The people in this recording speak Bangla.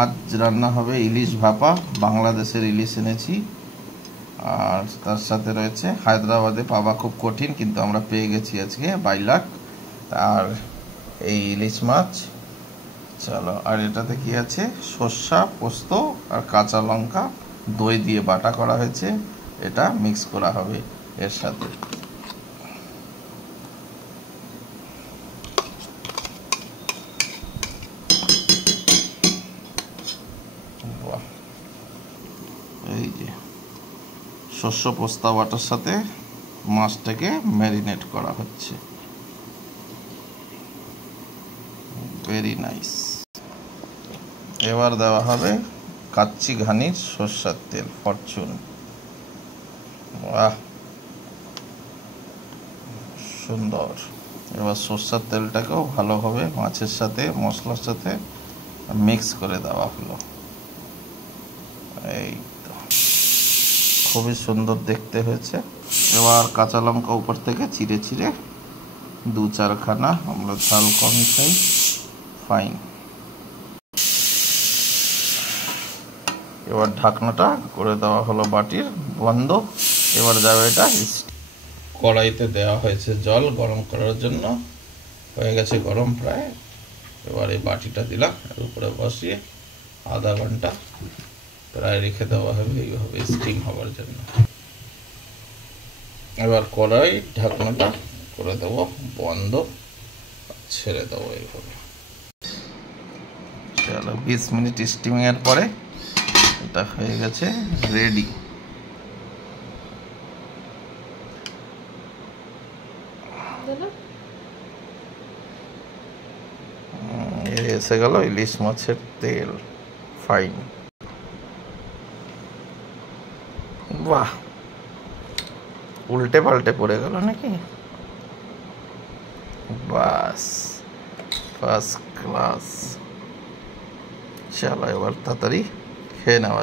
আজ রান্না হবে ইলিশ ভাপা। বাংলাদেশের ইলিশ এনেছি, আর তার সাথে রয়েছে হায়দ্রাবাদে পাওয়া খুব কঠিন, কিন্তু আমরা পেয়ে গেছি আজকে বাইলাক, আর এই ইলিশ মাছ। চলো, আর এটাতে কি আছে? সর্ষা, পোস্ত আর কাঁচা লঙ্কা দই দিয়ে বাটা করা হয়েছে, এটা মিক্স করা হবে এর সাথে। এই যে শস্য পোস্তা বাটার সাথে মাছটাকে ম্যারিনেট করা হচ্ছে। Very nice. এবার দেওয়া হবে কাচ্চি ঘানির সর্ষার তেল, ফরচুন। বাহ, সুন্দর। এবার সর্ষার তেলটাকেও ভালোভাবে মাছের সাথে মশলার সাথে মিক্স করে দেওয়া হলো। এই তো, খুবই সুন্দর দেখতে হয়েছে। এবার কাঁচা লঙ্কা উপর থেকে চিড়ে চিড়ে 2-4 খানা, আমরা ঝাল কমই খাই, ফাইন। এবার ঢাকনাটা করে দেওয়া হলো বাটির বন্ধ। এবার যাবে এটা কড়াইতে, দেওয়া হয়েছে জল গরম করার জন্য, হয়ে গেছে গরম প্রায়। এবার এই বাটিটা দিলাম, এর উপরে বসিয়ে আধা ঘন্টা প্রায় রেখে দেওয়া হবে এইভাবে স্টিম হওয়ার জন্য। এবার কড়াই ঢাকনাটা করে দেবো বন্ধ, ছেড়ে দেবো এইভাবে। চলো, 20 মিনিট স্টিমিংয়ের পরে এটা হয়ে গেছে রেডি। এসে গেল ইলিশ মাছের তেল, ফাইন। বাহ, উল্টে পাল্টে পড়ে গেল নাকি? বাস, ফার্স্ট ক্লাস। চলো, এবার তাড়াতাড়ি খেয়ে নেওয়া।